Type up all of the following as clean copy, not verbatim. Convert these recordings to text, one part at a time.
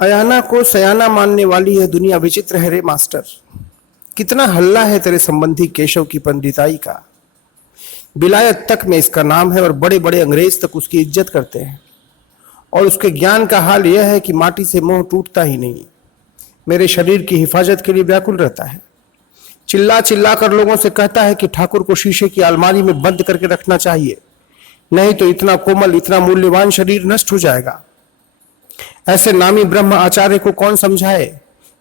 अयाना को सयाना मानने वाली यह दुनिया विचित्र है रे मास्टर। कितना हल्ला है तेरे संबंधी केशव की पंडिताई का। विलायत तक में इसका नाम है और बड़े बड़े अंग्रेज तक उसकी इज्जत करते हैं। और उसके ज्ञान का हाल यह है कि माटी से मोह टूटता ही नहीं। मेरे शरीर की हिफाजत के लिए व्याकुल रहता है। चिल्ला चिल्ला कर लोगों से कहता है कि ठाकुर को शीशे की अलमारी में बंद करके रखना चाहिए, नहीं तो इतना कोमल इतना मूल्यवान शरीर नष्ट हो जाएगा। ऐसे नामी ब्रह्म आचार्य को कौन समझाए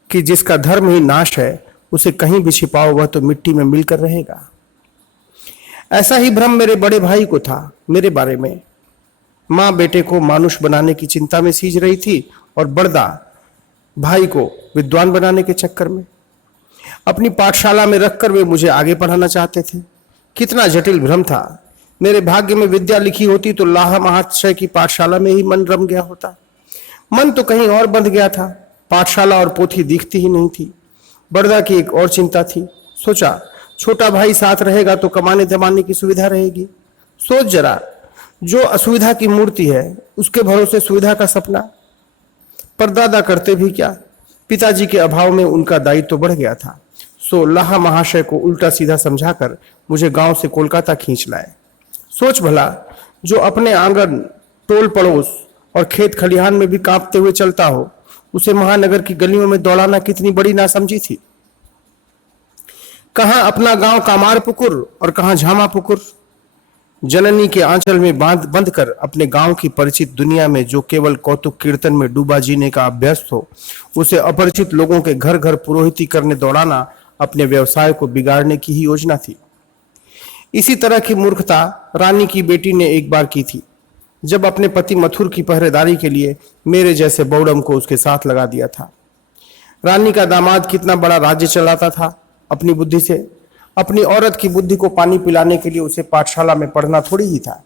कि जिसका धर्म ही नाश है उसे कहीं भी छिपाओ वह तो मिट्टी में मिलकर रहेगा। ऐसा ही भ्रम मेरे बड़े भाई को था मेरे बारे में। माँ बेटे को मानुष बनाने की चिंता में सींच रही थी और बड़दा भाई को विद्वान बनाने के चक्कर में अपनी पाठशाला में रखकर वे मुझे आगे पढ़ाना चाहते थे। कितना जटिल भ्रम था। मेरे भाग्य में विद्या लिखी होती तो लाहा महाशय की पाठशाला में ही मन रम गया होता। मन तो कहीं और बंध गया था। पाठशाला और पोथी दिखती ही नहीं थी। बड़दा की एक और चिंता थी। सोचा छोटा भाई साथ रहेगा तो कमाने धमाने की सुविधा रहेगी। सोच जरा, जो असुविधा की मूर्ति है उसके भरोसे सुविधा का सपना। परदादा करते भी क्या, पिताजी के अभाव में उनका दायित्व तो बढ़ गया था। सो लाहा महाशय को उल्टा सीधा समझाकर मुझे गांव से कोलकाता खींच लाए। सोच भला, जो अपने आंगन टोल पड़ोस और खेत खलिहान में भी कांपते हुए चलता हो उसे महानगर की गलियों में दौड़ाना कितनी बड़ी नासमझी थी। कहां अपना गांव कामारपुकुर और कहां झामापुकुर। जननी के आंचल में बंद कर अपने गांव की परिचित दुनिया में जो केवल कौतुक कीर्तन में डूबा जीने का अभ्यस्त हो उसे अपरिचित लोगों के घर घर पुरोहिती करने दौड़ाना अपने व्यवसाय को बिगाड़ने की ही योजना थी। इसी तरह की मूर्खता रानी की बेटी ने एक बार की थी, जब अपने पति मथुर की पहरेदारी के लिए मेरे जैसे बौड़म को उसके साथ लगा दिया था। रानी का दामाद कितना बड़ा राज्य चलाता था अपनी बुद्धि से। अपनी औरत की बुद्धि को पानी पिलाने के लिए उसे पाठशाला में पढ़ना थोड़ी ही था।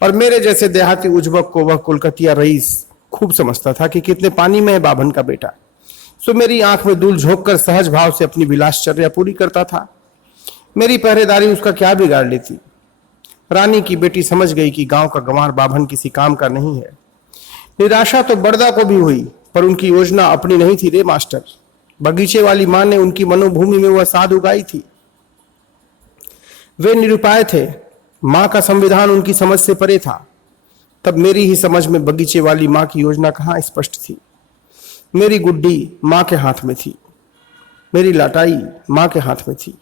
और मेरे जैसे देहाती उज्बक को वह कोलकातिया रईस खूब समझता था कि कितने पानी में है बाभन का बेटा। सो मेरी आंख में धूल झोंक कर सहज भाव से अपनी विलासचर्या पूरी करता था। मेरी पहरेदारी उसका क्या बिगाड़ लेती। रानी की बेटी समझ गई कि गांव का गंवार बाभन किसी काम का नहीं है। निराशा तो बड़दा को भी हुई, पर उनकी योजना अपनी नहीं थी रे मास्टर। बगीचे वाली मां ने उनकी मनोभूमि में वह साध उगाई थी। वे निरुपाय थे। मां का संविधान उनकी समझ से परे था। तब मेरी ही समझ में बगीचे वाली मां की योजना कहां स्पष्ट थी। मेरी गुड्डी मां के हाथ में थी, मेरी लाटाई मां के हाथ में थी।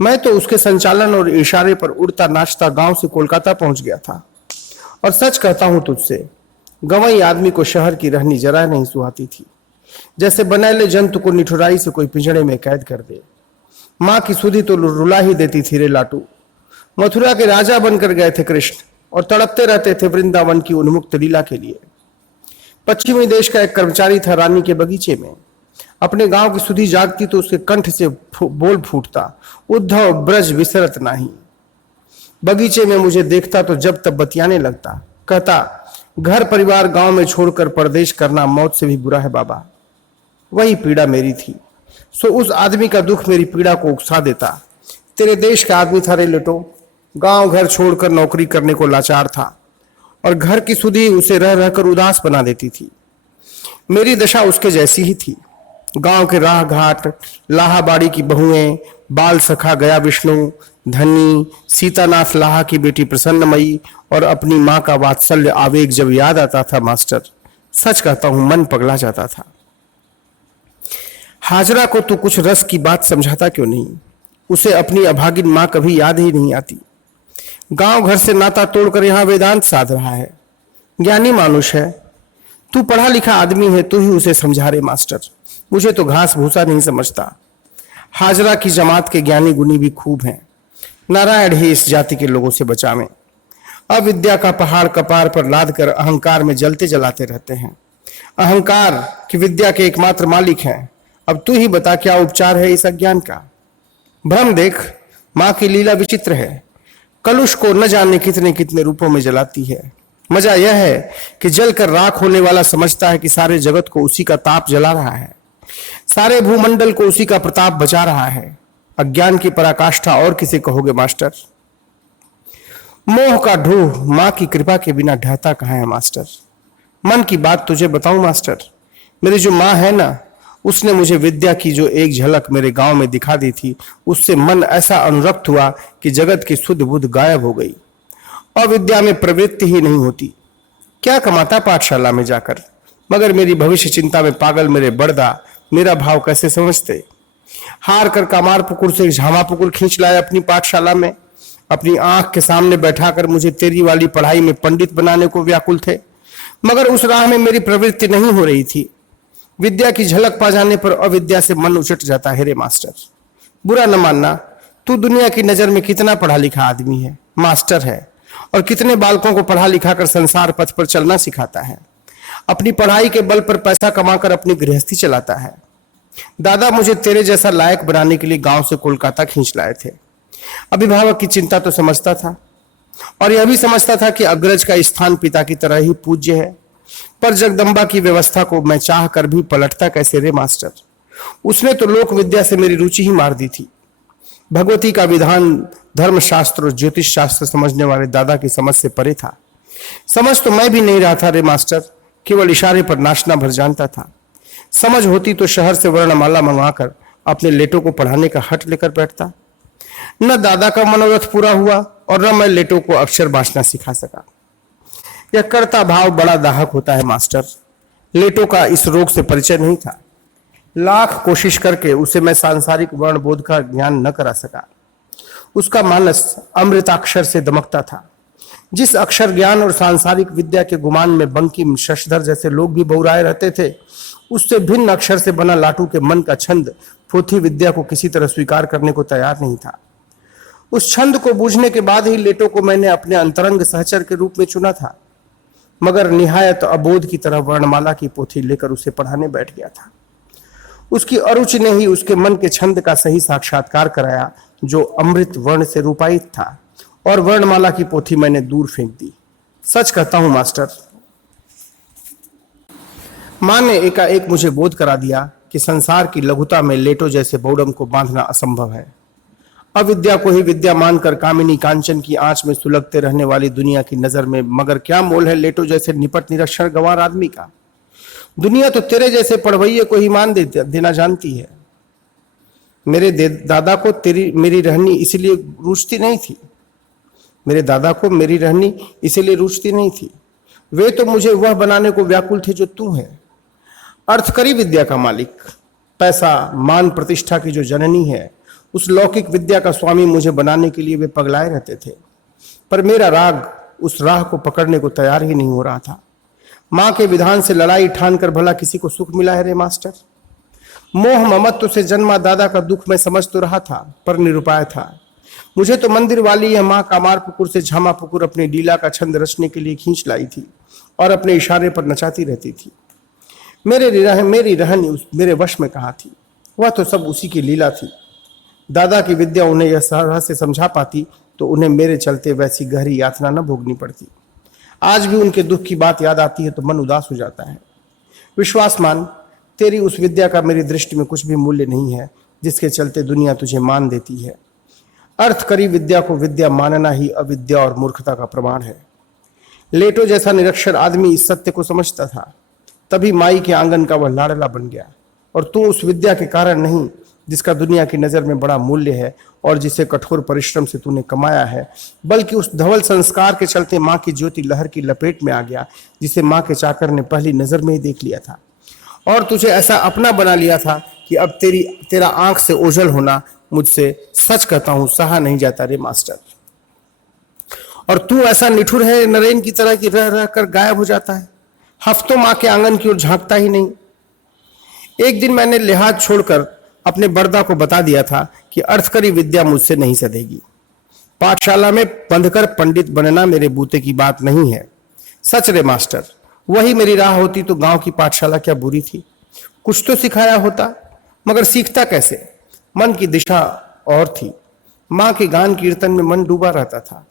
मैं तो उसके संचालन और इशारे पर उड़ता नाचता गांव से कोलकाता पहुंच गया था। और सच कहता हूं तुझसे, गंवई आदमी को शहर की रहनी जरा नहीं सुहाती थी। जैसे बनैले जंतु को निठुराई से कोई पिंजड़े में कैद कर दे। मां की सुधी तो रुला ही देती थी रे लाटू। मथुरा के राजा बनकर गए थे कृष्ण और तड़पते रहते थे वृंदावन की उन्मुक्त लीला के लिए। पश्चिमी देश का एक कर्मचारी था रानी के बगीचे में। अपने गांव की सुधी जागती तो उसके कंठ से बोल फूटता, उद्धव ब्रज विसरत नाही। बगीचे में मुझे देखता तो जब तब बतियाने लगता। कहता, घर परिवार गांव में छोड़कर परदेश करना मौत से भी बुरा है बाबा। वही पीड़ा मेरी थी। सो उस आदमी का दुख मेरी पीड़ा को उकसा देता। तेरे देश का आदमी था रे लेटो। गांव घर छोड़कर नौकरी करने को लाचार था और घर की सुधी उसे रह रहकर उदास बना देती थी। मेरी दशा उसके जैसी ही थी। गांव के राह घाट, लाहाबाड़ी की बहुएं, बाल सखा गया विष्णु, धनी, सीतानाथ लाहा की बेटी प्रसन्नमयी और अपनी मां का वात्सल्य आवेग जब याद आता था मास्टर, सच कहता हूं मन पगला जाता था। हाजरा को तो कुछ रस की बात समझाता क्यों नहीं। उसे अपनी अभागिन मां कभी याद ही नहीं आती। गांव घर से नाता तोड़कर यहां वेदांत साध रहा है। ज्ञानी मानुष है। तू पढ़ा लिखा आदमी है, तू ही उसे समझा रे मास्टर। मुझे तो घास भूसा नहीं समझता। हाजरा की जमात के ज्ञानी गुनी भी खूब हैं। नारायण ही इस जाति के लोगों से बचावें। अविद्या का पहाड़ कपार पर लाद कर अहंकार में जलते जलाते रहते हैं। अहंकार की विद्या के एकमात्र मालिक हैं। अब तू ही बता क्या उपचार है इस अज्ञान का। भ्रम देख, मां की लीला विचित्र है। कलुष को न जाने कितने कितने रूपों में जलाती है। मजा यह है कि जलकर राख होने वाला समझता है कि सारे जगत को उसी का ताप जला रहा है, सारे भूमंडल को उसी का प्रताप बचा रहा है। अज्ञान की पराकाष्ठा और किसे कहोगे मास्टर। मोह का ढूह मां की कृपा के बिना ढहता कहां है मास्टर। मन की बात तुझे बताऊं मास्टर, मेरी जो माँ है ना, उसने मुझे विद्या की जो एक झलक मेरे गांव में दिखा दी थी, उससे मन ऐसा अनुरक्त हुआ कि जगत की शुद्ध बुद्ध गायब हो गई और विद्या में प्रवृत्ति ही नहीं होती। क्या कमाता पाठशाला में जाकर, मगर मेरी भविष्य चिंता में पागल मेरे बड़दा मेरा भाव कैसे समझते। हार कर कामार पुकुर से झामा पुकुर खींच लाए अपनी पाठशाला में, अपनी आंख के सामने बैठाकर मुझे तेरी वाली पढ़ाई में पंडित बनाने को व्याकुल थे, मगर उस राह में मेरी प्रवृत्ति नहीं हो रही थी। विद्या की झलक पा जाने पर अविद्या से मन उचट जाता है रे मास्टर। बुरा न मानना, तू दुनिया की नजर में कितना पढ़ा लिखा आदमी है, मास्टर है, और कितने बालकों को पढ़ा लिखा कर संसार पथ पर चलना सिखाता है। अपनी पढ़ाई के बल पर पैसा कमाकर अपनी गृहस्थी चलाता है। दादा मुझे तेरे जैसा लायक बनाने के लिए गांव से कोलकाता खींच लाए थे। अभिभावक की चिंता तो समझता था, और यह भी समझता था कि अग्रज का स्थान पिता की तरह ही पूज्य है, पर जगदम्बा की व्यवस्था को मैं चाह कर भी पलटता कैसे रे मास्टर। उसने तो लोक विद्या से मेरी रुचि ही मार दी थी। भगवती का विधान धर्मशास्त्र और ज्योतिष शास्त्र समझने वाले दादा की समझ से परे था। समझ तो मैं भी नहीं रहा था रे मास्टर, केवल इशारे पर नाचना भर जानता था। समझ होती तो शहर से वर्णमाला मंगवाकर अपने लेटों को पढ़ाने का हट लेकर बैठता। न दादा का मनोरथ पूरा हुआ और न मैं लेटों को अक्षर बांटना सिखा सका। यह कर्ता भाव बड़ा दाहक होता है मास्टर। लेटो का इस रोग से परिचय नहीं था। लाख कोशिश करके उसे मैं सांसारिक वर्ण बोध का ज्ञान न करा सका। उसका मानस अमृताक्षर से दमकता था। जिस अक्षर ज्ञान और सांसारिक विद्या के गुमान में बंकिम, शशधर जैसे लोग भी बहुराए रहते थे, उससे भिन्न अक्षर से बना लाटू के मन का छंद पोथी विद्या को किसी तरह स्वीकार करने को तैयार नहीं था। उस छंद को बूझने के बाद ही लेटो को मैंने अपने अंतरंग सहचर के रूप में चुना था, मगर निहायत अबोध की तरह वर्णमाला की पोथी लेकर उसे पढ़ाने बैठ गया था। उसकी अरुचि ने ही उसके मन के छंद का सही साक्षात्कार कराया, जो अमृत वर्ण से रूपायित था, और वर्णमाला की पोथी मैंने दूर फेंक दी। सच कहता हूं मास्टर, मां ने एकाएक मुझे बोध करा दिया कि संसार की लघुता में लेटो जैसे बौड़म को बांधना असंभव है। अविद्या को ही विद्या मानकर कामिनी कांचन की आंच में सुलगते रहने वाली दुनिया की नजर में मगर क्या मोल है लेटो जैसे निपट निरक्षर गंवार आदमी का। दुनिया तो तेरे जैसे पढ़वैये को ही मान देना जानती है। मेरे दादा को तेरी मेरी रहनी इसीलिए रुचती नहीं थी। मेरे दादा को मेरी रहनी इसीलिए रुचती नहीं थी। वे तो मुझे वह बनाने को व्याकुल थे जो तू है। अर्थकरी विद्या का मालिक, पैसा मान प्रतिष्ठा की जो जननी है, उस लौकिक विद्या का स्वामी मुझे बनाने के लिए वे पगलाए रहते थे। पर मेरा राग उस राह को पकड़ने को तैयार ही नहीं हो रहा था। मां के विधान से लड़ाई ठान कर भला किसी को सुख मिला है रे मास्टर। मोह ममत्व से जन्मा दादा का दुख मैं समझ तो रहा था, पर निरुपाय था। मुझे तो मंदिर वाली यह मां कामार पुकुर से झामा पुकुर अपनी लीला का छंद रचने के लिए खींच लाई थी और अपने इशारे पर नचाती रहती थी। मेरी रहनी मेरे वश में कहाँ थी। वह तो सब उसी की लीला थी। दादा की विद्या उन्हें यह सरह से समझा पाती तो उन्हें मेरे चलते वैसी गहरी यातना न भोगनी पड़ती। आज भी उनके दुख की बात याद आती है तो मन उदास हो जाता है। विश्वास मान, तेरी उस विद्या का मेरी दृष्टि में कुछ भी मूल्य नहीं है जिसके चलते दुनिया तुझे मान देती है। अर्थकरी विद्या को विद्या मानना ही अविद्या और मूर्खता का प्रमाण है। लेटो जैसा निरक्षर आदमी इस सत्य को समझता था, तभी माई के आंगन का वह लाडला बन गया। और तू उस विद्या के कारण नहीं जिसका दुनिया की नजर में बड़ा मूल्य है और जिसे कठोर परिश्रम से तूने कमाया है, बल्कि उस धवल संस्कार के चलते मां की ज्योति लहर की लपेट में आ गया, जिसे मां के चाकर ने पहली नजर में ही देख लिया था और तुझे ऐसा अपना बना लिया था कि अब तेरा आंख से ओझल होना मुझसे, सच कहता हूं, सहा नहीं जाता रे मास्टर। और तू ऐसा निठुर है नरेन की तरह की रह रह कर गायब हो जाता है। हफ्तों मां के आंगन की ओर झांकता ही नहीं। एक दिन मैंने लिहाज छोड़कर अपने बड़दा को बता दिया था कि अर्थकरी विद्या मुझसे नहीं सधेगी। पाठशाला में बंधकर पंडित बनना मेरे बूते की बात नहीं है। सच रे मास्टर, वही मेरी राह होती तो गांव की पाठशाला क्या बुरी थी। कुछ तो सिखाया होता, मगर सीखता कैसे। मन की दिशा और थी। मां के गान कीर्तन में मन डूबा रहता था।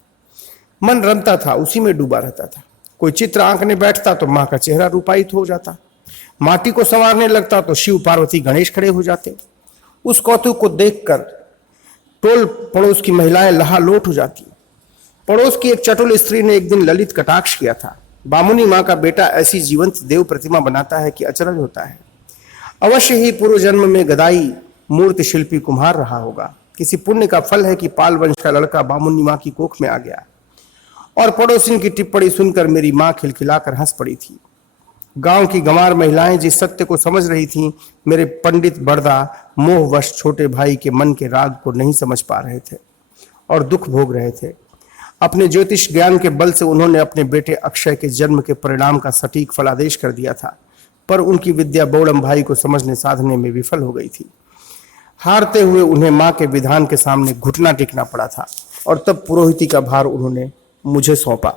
मन रमता था, उसी में डूबा रहता था। कोई चित्र आंकने बैठता तो मां का चेहरा रूपायित हो जाता। माटी को संवारने लगता तो शिव पार्वती गणेश खड़े हो जाते। उस कौतुक को देखकर टोल पड़ोस की महिलाएं लहालोट हो जाती। पड़ोस की एक चटुल स्त्री ने एक दिन ललित कटाक्ष किया था। बामुनी माँ का बेटा ऐसी जीवंत देव प्रतिमा बनाता है कि अचरज होता है। अवश्य ही पूर्व जन्म में गदाई मूर्ति शिल्पी कुम्हार रहा होगा। किसी पुण्य का फल है कि पाल वंश का लड़का बामुनी माँ की कोख में आ गया। और पड़ोसिन की टिप्पणी सुनकर मेरी माँ खिलखिलाकर हंस पड़ी थी। गांव की गंवार महिलाएं जिस सत्य को समझ रही थीं, मेरे पंडित बड़दा मोहवश छोटे भाई के मन के राग को नहीं समझ पा रहे थे और दुख भोग रहे थे। अपने ज्योतिष ज्ञान के बल से उन्होंने अपने बेटे अक्षय के जन्म के परिणाम का सटीक फलादेश कर दिया था, पर उनकी विद्या बौड़म भाई को समझने साधने में विफल हो गई थी। हारते हुए उन्हें माँ के विधान के सामने घुटना टेकना पड़ा था और तब पुरोहिती का भार उन्होंने मुझे सौंपा।